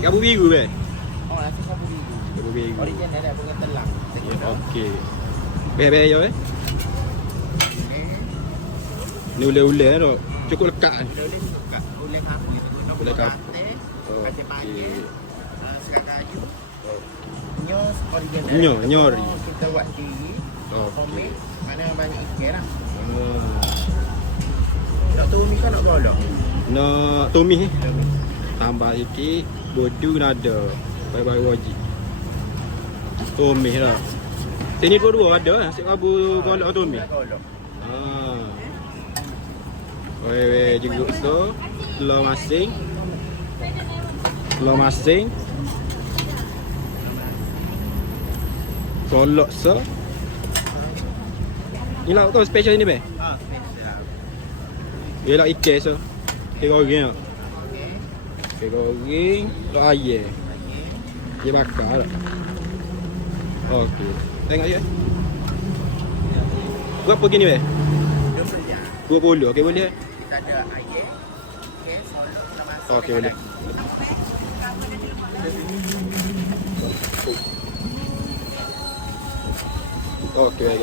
Kabu biru be. Oh, nasi sabu biru. Kabu biru. Original ada bunga telang. Okey. Be-be yo eh. Ni ule-ule tu. Cukup lekat kan. Itu. Kapu. Boleh Kacang Okey. payet. ah, Serat kayu. Nyos original. Nyo, nyori. Oh, Kita buat sendiri. Okey. Homemade. Mana banyak ikan lah. Hmm. Nak tumi kan nak golok? Nak tumis eh. Tambah sikit bodu nada. Bye-bye wajib. Tumis lah. Sini dua-dua ada lah. Nasi kabu golok tumis. Golok. Ah. Wei juga tu telur masing. Telur masing. Kolok so. Ni lah kau special ni be. Ah, special. Dia lah ikan so. Dia goreng. Okey. Dia goreng, telur ayam. Okey. Dia bakar lah. Okey. Tengok je. Berapa gini be? Dua puluh jam. 20. Okey boleh. Kita ada ayam. Okey,